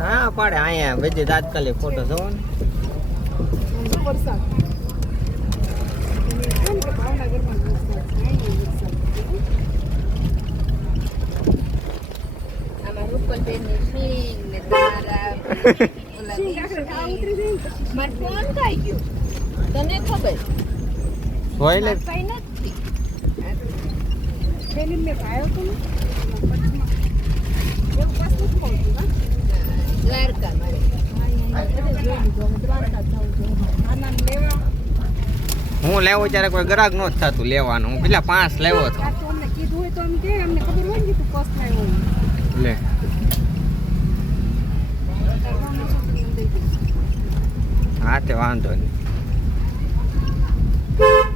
हाँ पाड़े आए हैं बेजे तात्कालिक फोटो जो फिल्म में खायो तुम एक बस तो पहुंची ना द्वारका मारे આનંદ લેવા હું લેવો ત્યારે કોઈ ગ્રાહક નો થતું લેવાનું હું પેલા 5 લેવો હતો આ તો અમને કીધું હોય તો અમને કે અમને ખબર હોય કે તું કોસ લાવ્યો લે હા તે વાંધો નહીં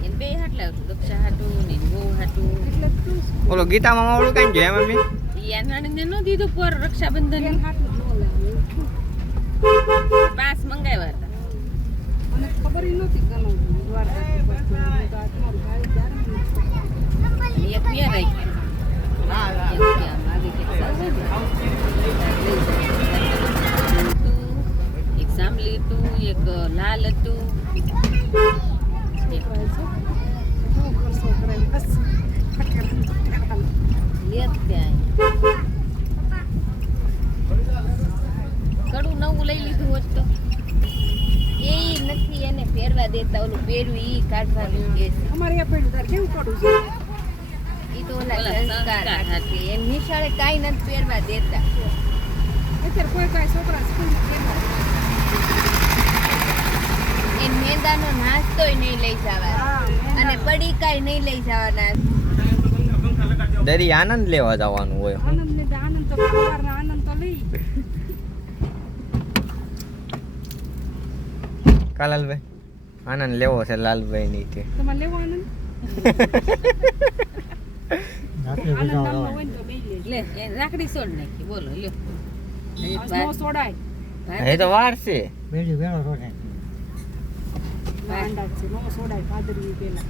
એન બે હાટ લાવ દક્ષા હાટુ ને ગો હાટુ એટલે તું ઓલો ગીતા મામા ઓલું કાઈ જોયા મમ્મી ઈ આનંદ ને નો દીધું પર રક્ષાબંધન એન હાથ નો લાવ્યો પાસ મંગાવ્યા હતા મને ખબર ઈ નહોતી ગનો દ્વારકા બસ તો તમારું ભાઈ જાણે એક બે રાખી હા મારી કે એક સાંભળી હતું એક લાલ હતું કડું નવું લઈ લીધું હોત તો એ નથી એને પહેરવા દેતા ઓલું પહેરવું ઈ કાઢવાનું કે છે અમારે આ પેડું તાર કેવું પડું છે ઈ તો ઓલા સંસ્કાર હતા એમ નિશાળે કાઈ નથી પહેરવા દેતા અત્યારે કોઈ કાંઈ છોકરા સ્કૂલમાં કેવા એ મેંદાનો નાસ્તોય નહીં લઈ જવાના અને પડીકાય નહીં લઈ જવાના દરી આનંદ લેવા જવાનું હોય આનંદ ને આનંદ તો સવારના આનંદ તો લઈ કાલાલભાઈ આનંદ લેવો છે લાલભાઈ ની તે તમારે લેવો આનંદ આનંદ નામનો હોય ને તો લઈ લે એ રાખડી સોડ નાખી બોલો લ્યો નો સોડાય એ તો વાર છે ભાંડા છે નો સોડાય પાદરી પેલા